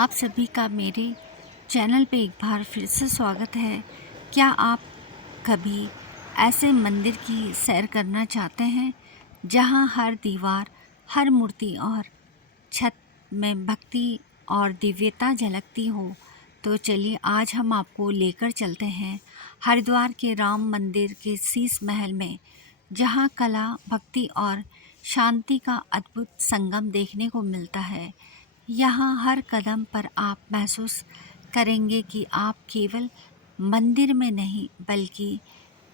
आप सभी का मेरे चैनल पे एक बार फिर से स्वागत है। क्या आप कभी ऐसे मंदिर की सैर करना चाहते हैं जहां हर दीवार, हर मूर्ति और छत में भक्ति और दिव्यता झलकती हो? तो चलिए आज हम आपको लेकर चलते हैं हरिद्वार के राम मंदिर के शीश महल में, जहां कला, भक्ति और शांति का अद्भुत संगम देखने को मिलता है। यहाँ हर कदम पर आप महसूस करेंगे कि आप केवल मंदिर में नहीं बल्कि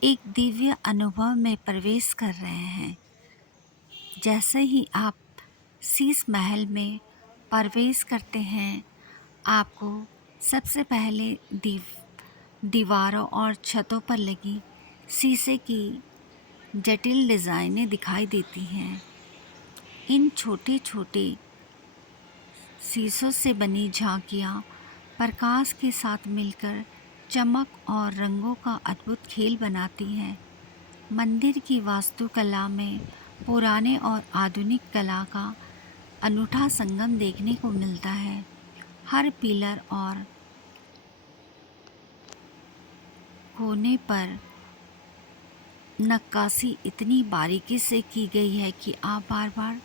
एक दिव्य अनुभव में प्रवेश कर रहे हैं। जैसे ही आप शीश महल में प्रवेश करते हैं, आपको सबसे पहले दीवारों और छतों पर लगी शीशे की जटिल डिज़ाइनें दिखाई देती हैं। इन छोटे छोटे शीशों से बनी झांकियाँ प्रकाश के साथ मिलकर चमक और रंगों का अद्भुत खेल बनाती हैं। मंदिर की वास्तुकला में पुराने और आधुनिक कला का अनूठा संगम देखने को मिलता है। हर पिलर और कोने पर नक्काशी इतनी बारीकी से की गई है कि आप बार बार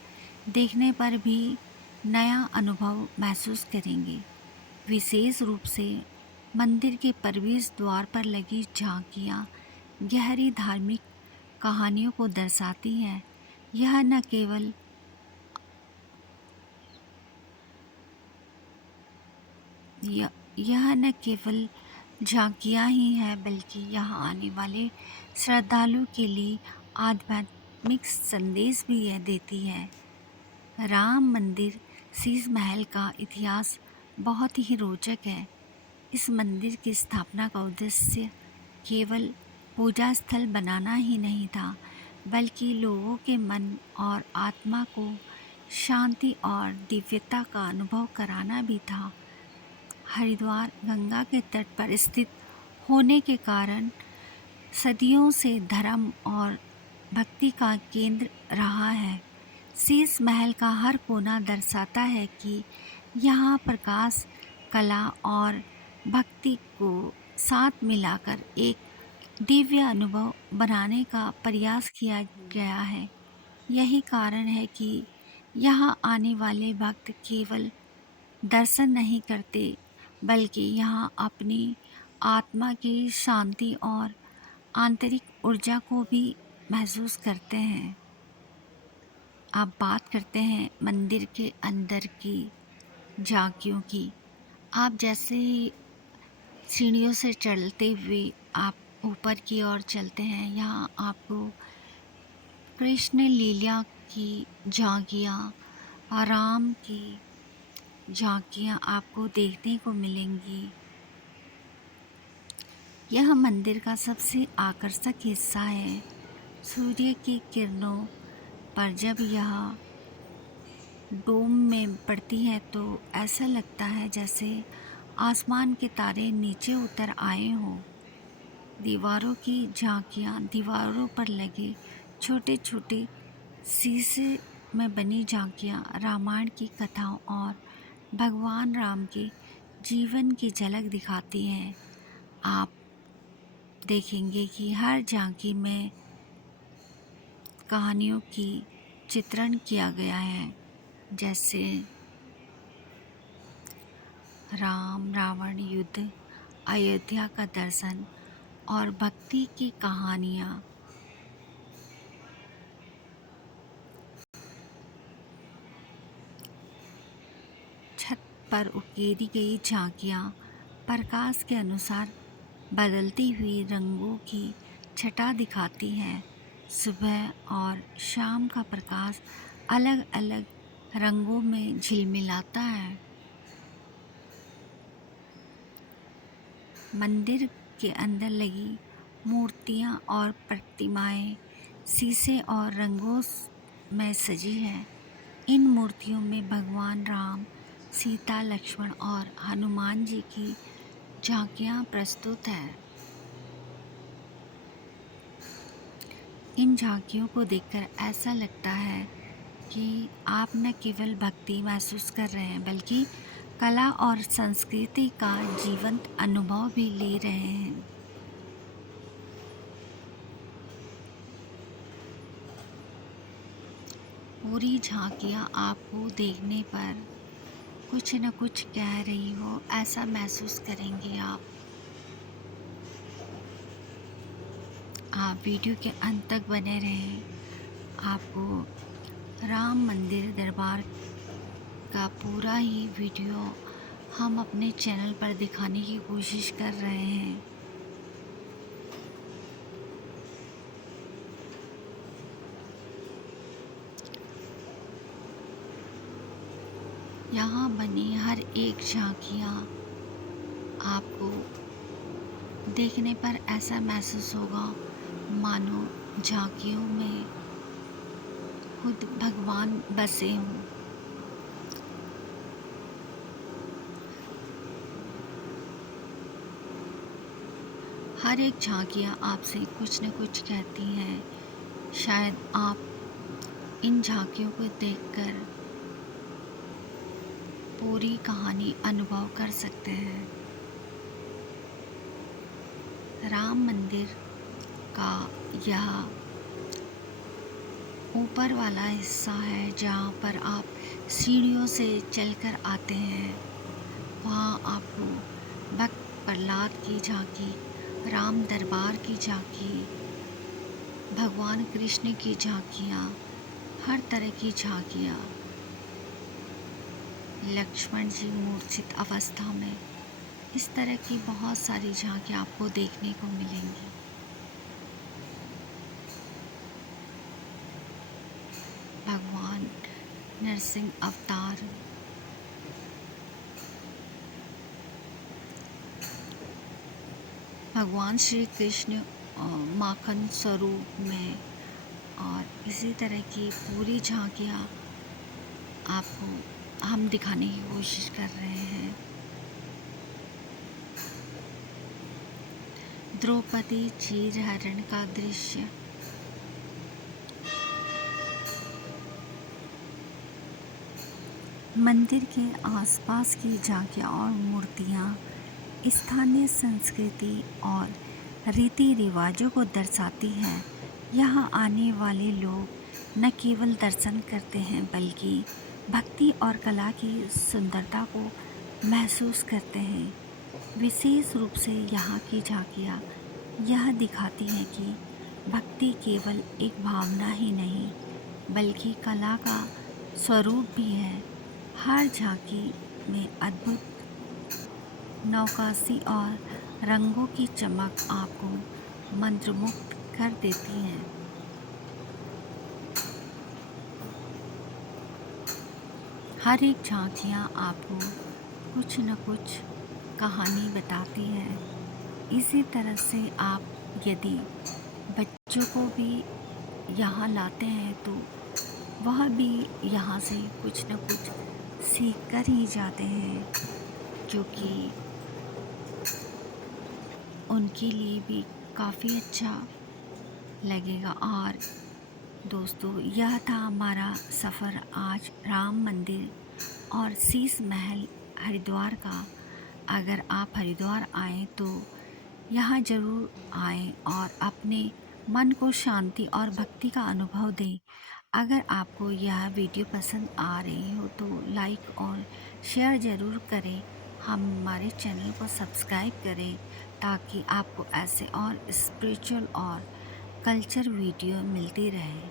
देखने पर भी नया अनुभव महसूस करेंगे। विशेष रूप से मंदिर के प्रवेश द्वार पर लगी झांकियाँ गहरी धार्मिक कहानियों को दर्शाती हैं। यह न केवल झांकियाँ ही हैं बल्कि यहाँ आने वाले श्रद्धालु के लिए आध्यात्मिक संदेश भी यह देती है। राम मंदिर शीश महल का इतिहास बहुत ही रोचक है। इस मंदिर की स्थापना का उद्देश्य केवल पूजा स्थल बनाना ही नहीं था, बल्कि लोगों के मन और आत्मा को शांति और दिव्यता का अनुभव कराना भी था। हरिद्वार गंगा के तट पर स्थित होने के कारण सदियों से धर्म और भक्ति का केंद्र रहा है। शीश महल का हर कोना दर्शाता है कि यहाँ प्रकाश, कला और भक्ति को साथ मिलाकर एक दिव्य अनुभव बनाने का प्रयास किया गया है। यही कारण है कि यहाँ आने वाले भक्त केवल दर्शन नहीं करते बल्कि यहाँ अपनी आत्मा की शांति और आंतरिक ऊर्जा को भी महसूस करते हैं। अब बात करते हैं मंदिर के अंदर की झांकियों की। आप जैसे ही सीढ़ियों से चलते हुए आप ऊपर की ओर चलते हैं, यहाँ आपको कृष्ण लीला की झांकियाँ, राम की झांकियाँ आपको देखने को मिलेंगी। यह मंदिर का सबसे आकर्षक हिस्सा है। सूर्य की किरणों पर जब यह डोम में पड़ती है तो ऐसा लगता है जैसे आसमान के तारे नीचे उतर आए हों। दीवारों की झांकियाँ, दीवारों पर लगे छोटे छोटे शीशे में बनी झांकियाँ रामायण की कथाओं और भगवान राम के जीवन की झलक दिखाती हैं। आप देखेंगे कि हर झांकी में कहानियों की चित्रण किया गया है, जैसे राम रावण युद्ध, अयोध्या का दर्शन और भक्ति की कहानियाँ। छत पर उकेरी गई झांकियाँ प्रकाश के अनुसार बदलती हुई रंगों की छटा दिखाती हैं। सुबह और शाम का प्रकाश अलग अलग रंगों में झिलमिलाता है। मंदिर के अंदर लगी मूर्तियाँ और प्रतिमाएं शीशे और रंगों में सजी हैं। इन मूर्तियों में भगवान राम, सीता, लक्ष्मण और हनुमान जी की झांकियाँ प्रस्तुत हैं। इन झांकियों को देखकर ऐसा लगता है कि आप न केवल भक्ति महसूस कर रहे हैं बल्कि कला और संस्कृति का जीवंत अनुभव भी ले रहे हैं। पूरी झांकियाँ आपको देखने पर कुछ न कुछ कह रही हो, ऐसा महसूस करेंगे आप। आप वीडियो के अंत तक बने रहें। आपको राम मंदिर दरबार का पूरा ही वीडियो हम अपने चैनल पर दिखाने की कोशिश कर रहे हैं। यहाँ बनी हर एक झांकियाँ आपको देखने पर ऐसा महसूस होगा मानो झांकियों में खुद भगवान बसे हों। हर एक झांकियाँ आपसे कुछ न कुछ कहती हैं। शायद आप इन झांकियों को देखकर पूरी कहानी अनुभव कर सकते हैं। राम मंदिर का यह ऊपर वाला हिस्सा है जहाँ पर आप सीढ़ियों से चलकर आते हैं। वहाँ आपको भक्त प्रहलाद की झांकी, राम दरबार की झांकी, भगवान कृष्ण की झांकियाँ, हर तरह की झांकियाँ, लक्ष्मण जी मूर्छित अवस्था में, इस तरह की बहुत सारी झांकियाँ आपको देखने को मिलेंगी। भगवान नरसिंह अवतार, भगवान श्री कृष्ण माखन स्वरूप में, और इसी तरह की पूरी झांकियाँ आपको हम दिखाने की कोशिश कर रहे हैं। द्रौपदी चीरहरण का दृश्य, मंदिर के आसपास की झांकियाँ और मूर्तियाँ स्थानीय संस्कृति और रीति रिवाजों को दर्शाती हैं। यहाँ आने वाले लोग न केवल दर्शन करते हैं बल्कि भक्ति और कला की सुंदरता को महसूस करते हैं। विशेष रूप से यहाँ की झांकियाँ यह दिखाती हैं कि भक्ति केवल एक भावना ही नहीं बल्कि कला का स्वरूप भी है। हर झांकी में अद्भुत नक्काशी और रंगों की चमक आपको मंत्रमुग्ध कर देती हैं। हर एक झांकियाँ आपको कुछ न कुछ कहानी बताती है। इसी तरह से आप यदि बच्चों को भी यहाँ लाते हैं तो वह भी यहाँ से कुछ न कुछ सीख कर ही जाते हैं, क्योंकि उनके लिए भी काफ़ी अच्छा लगेगा। और दोस्तों, यह था हमारा सफ़र आज राम मंदिर और शीश महल हरिद्वार का। अगर आप हरिद्वार आएँ तो यहाँ ज़रूर आएँ और अपने मन को शांति और भक्ति का अनुभव दें। अगर आपको यह वीडियो पसंद आ रही हो तो लाइक और शेयर ज़रूर करें। हमारे चैनल को सब्सक्राइब करें ताकि आपको ऐसे और स्पिरिचुअल और कल्चर वीडियो मिलती रहे।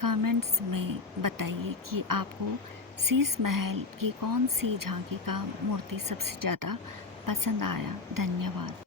कमेंट्स में बताइए कि आपको शीश महल की कौन सी झांकी का मूर्ति सबसे ज़्यादा पसंद आया। धन्यवाद।